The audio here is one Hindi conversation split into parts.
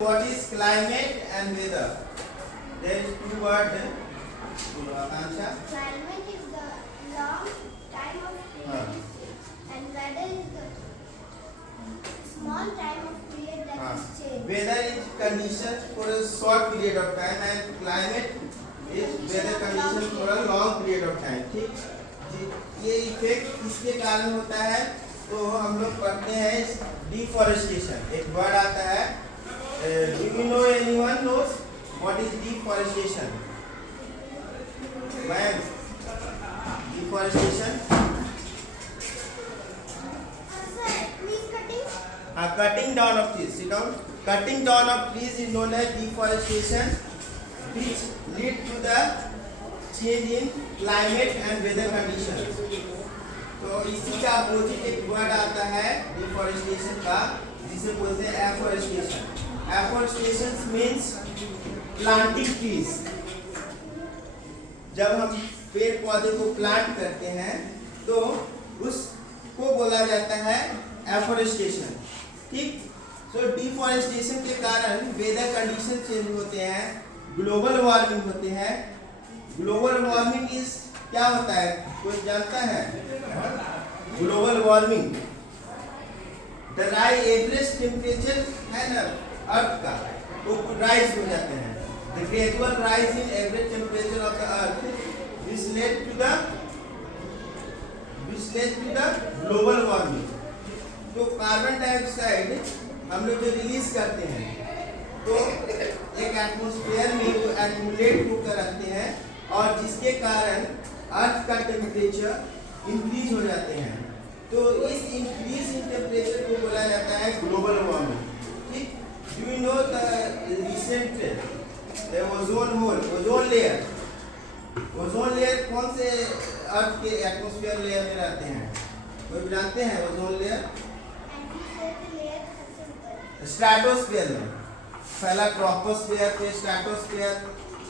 What is climate and weather? There is two words. Akansha. Climate is the long time of period, and weather is the small time of period that is changed. Weather is conditions for a short period of time, and climate is weather conditions for a long period of time. ठीक, ये इफेक्ट किसके कारण होता है? तो हम लोग पढ़ते हैं डिफॉरेस्टेशन. एक वर्ड आता है. Do you know anyone knows what is deforestation? Ma'am, deforestation. Sir, please cutting. Cutting down of trees. Sit down. Cutting down of trees is known as deforestation, which lead to the change in climate and weather conditions. तो इसी का अपोजिट एक वर्ड आता है डिफॉरेस्टेशन का, जिसे बोलते हैं afforestation. Afforestation means planting trees. जब हम पेड़ पौधे को प्लांट करते हैं तो उसको बोला जाता है एफोरेस्टेशन. ठीक. सो डिफॉरेस्टेशन के कारण वेदर कंडीशन चेंज होते हैं, ग्लोबल वार्मिंग होते हैं. ग्लोबल वार्मिंग इज क्या होता है, कोई जानता है? Global warming the average temperature है ना अर्थ का, वो राइज हो जाते हैं. The gradual rise in average temperature of the earth which led to the global warming. तो कार्बन डाइऑक्साइड हम लोग जो रिलीज करते हैं तो एक एटमॉस्फेयर में वो एक्यूमुलेट होकर रखते हैं, और जिसके कारण अर्थ का टेम्परेचर इंक्रीज हो जाते हैं. तो इस इंक्रीज इन टेम्परेचर को बोला जाता है ग्लोबल वार्मिंग. ठीक. Do you know the recent ozone hole, ozone layer. Ozone layer कौन से अर्थ के एटमॉस्फेयर लेयर में रहते हैं, कोई जानते हैं? ओजोन लेयर स्ट्रेटोस्फीयर में. पहला ट्रोपोस्फीयर फिर स्ट्रेटोस्फीयर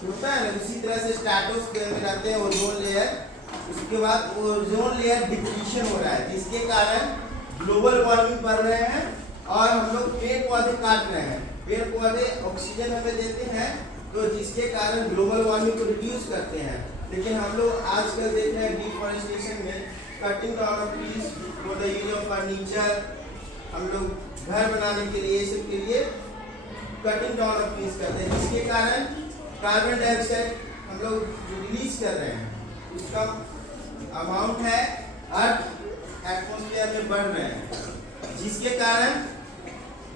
होता है ना, उसी तरह से स्ट्रेटोस्फीयर में रहते हैं ओजोन लेयर. उसके बाद ओजोन लेयर डिप्लीशन हो रहा है, जिसके कारण ग्लोबल वार्मिंग बढ़ रहे हैं, और हम लोग पेड़ पौधे काट रहे हैं. पेड़ पौधे ऑक्सीजन हमें देते हैं, तो जिसके कारण ग्लोबल वार्मिंग को रिड्यूस करते हैं. लेकिन हम लोग आजकल देख रहे हैं डिफॉरेस्टेशन में cutting down of trees for the use of furniture. हम लोग घर बनाने के लिए, सब के लिए कटिंग डाउन ऑफ ट्रीज करते हैं, जिसके कारण कार्बन डाइऑक्साइड हम लोग रिलीज कर रहे हैं, उसका अमाउंट है अर्थ एटमॉस्फेयर में बढ़ रहे हैं, जिसके कारण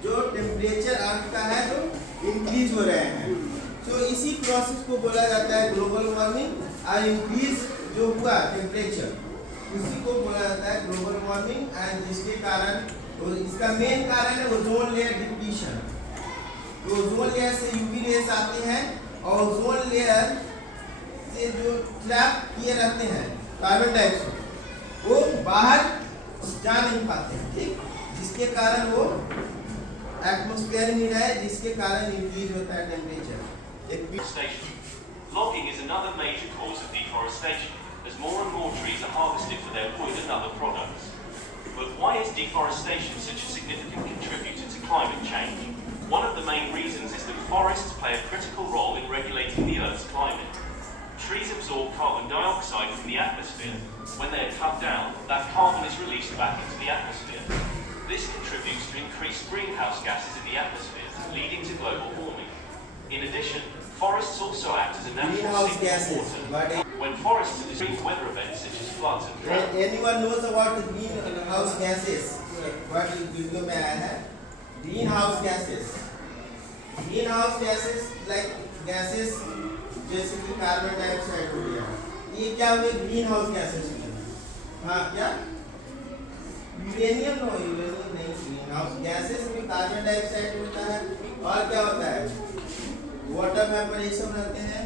जो टेम्परेचर अर्थ का है तो इंक्रीज हो रहे हैं. तो इसी प्रोसेस को बोला जाता है ग्लोबल वार्मिंग. और इंक्रीज जो हुआ टेम्परेचर, उसी को बोला जाता है ग्लोबल वार्मिंग. एंड जिसके कारण, इसका मेन कारण है ओजोन लेयर डिप्लीशन. तो ओजोन लेयर से यूवी रेस आते हैं, और ओजोन लेयर से जो ट्रैप किए रहते हैं कार्बन डाइऑक्साइड, वो बाहर जा नहीं पाते हैं. ठीक. जिसके कारण वो एटमॉस्फेयर में रहे, जिसके कारण इंक्रीज होता है temperature. Logging is another major cause of deforestation, as more and more trees are harvested for their wood and other products. But why is deforestation such a significant contributor to climate change? One of the main reasons is that forests play a critical role in regulating the Earth's climate. Trees absorb carbon dioxide from the atmosphere. When they are cut down, that carbon is released back into the atmosphere. This contributes to increased greenhouse gases in the atmosphere, leading to global warming. In addition, forests also act as a natural sink of water. When forests are destroyed, weather events such as floods and drought. Anyone knows about the greenhouse gases? What video में आया है, greenhouse gases. Greenhouse gases like gases जैसे कि कार्बन डाइऑक्साइड हो गया, ये क्या हुए? ग्रीनहाउस गैसेस में. हाँ, क्या यूरेनियम? नो, यूरेनियम नहीं. ग्रीनहाउस गैसेस में कार्बन डाइऑक्साइड होता है, और क्या होता है? वाटर वेपोरेशन रहते हैं.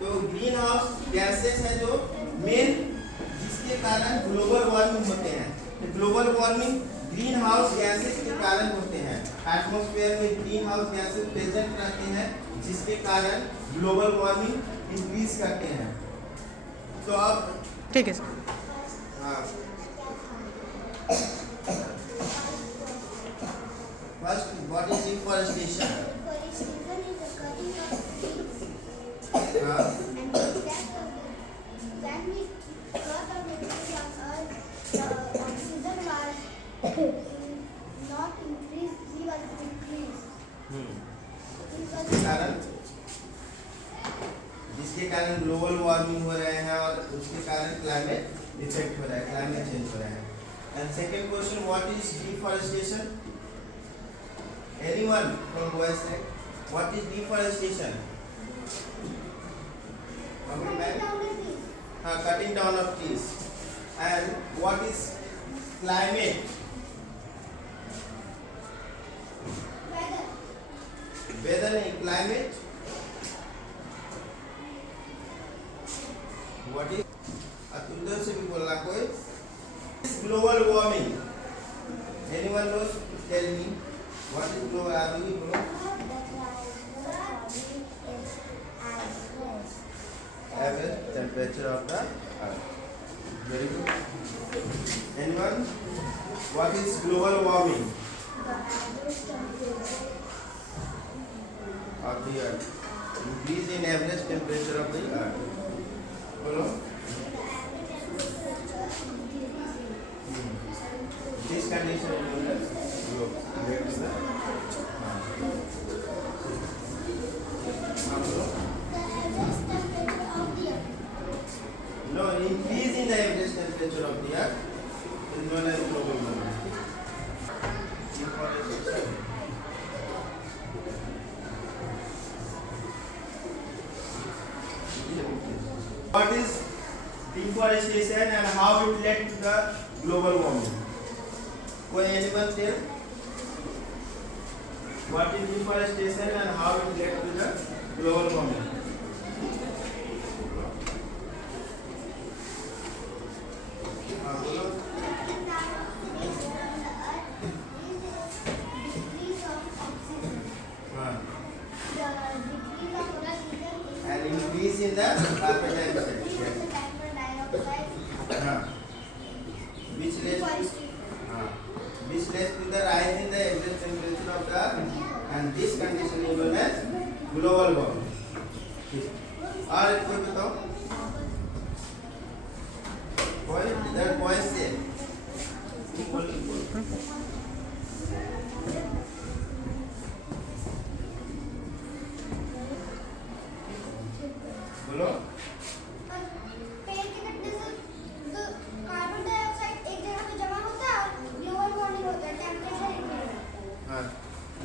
तो ग्रीन हाउस गैसेस है जो मेन, जिसके कारण ग्लोबल वार्मिंग होते हैं. तो global warming green house gases के कारण होते हैं. एटमॉस्फेयर में ग्रीन हाउस गैसेस प्रेजेंट रहते हैं, जिसके कारण ग्लोबल वार्मिंग इंक्रीज करते हैं. तो अब ठीक है सर. हाँ, फर्स्ट, व्हाट इज डिफॉरेस्टेशन? हाँ And that when we got the trees on Earth, the oxygen was not increased, he was decreased. He was कारण जिसके कारण ग्लोबल वार्मिंग हो रहे हैं और उसके कारण क्लाइमेट इफेक्ट हो रहा है, क्लाइमेट चेंज हो रहा है. And second question, what is deforestation? Anyone from boys से, what is deforestation? cutting down the trees. हाँ, cutting down of trees. And what is climate? Weather. Weather नहीं, क्लाइमेट. व्हाट इज, तुम से भी बोलना कोई. Global warming. Anyone knows? Tell me what is global warming? बोलो. Average temperature of the earth. Very good. Anyone? What is global warming of the earth? Increase in average temperature of the earth. Follow? This condition is known as globe. Where is the? Follow? No, increase in the average temperature of the earth is known as global warming. Deforestation. What is deforestation and how it led to the global warming? कोई anyone tell? What is deforestation and how it led to the global warming? हाँ बोलो. Cutting down of trees on the earth is decrease of oxygen. हाँ. The decrease of oxygen is And increase in the carbon dioxide. decrease Yes. in the carbon dioxide. हाँ. Which leads to, Deforestation. हाँ, which leads to the rise in the average temperature of the earth, and this condition is known as global warming. और कोई बताओ? कोई इधर boys से बोल. बोलो. पेड़ के कटने से जो कार्बन डाइऑक्साइड एक जगह पे जमा होता है, ग्लोबल वार्मिंग होता है, टेम्परेचर इंक्रीज होता है. हाँ,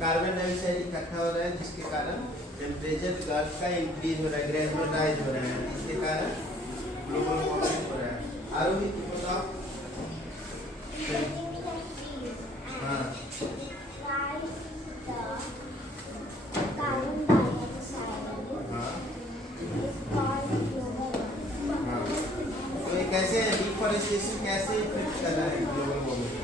कार्बन डाइऑक्साइड इकट्ठा हो रहा है जिसके कारण टेम्परेचर अर्थ का इंक्रीज हो रहा है, ग्रेजुअल राइज हो रहा है, जिसके कारण ग्लोबल वार्मिंग हो रहा है. आरोही तुम बताओ. हाँ. Carbon dioxide हाँ. is called global warming. हाँ. तो ये कैसे डिफॉरेस्टेशन कैसे इफेक्ट कर रहा है ग्लोबल वार्मिंग?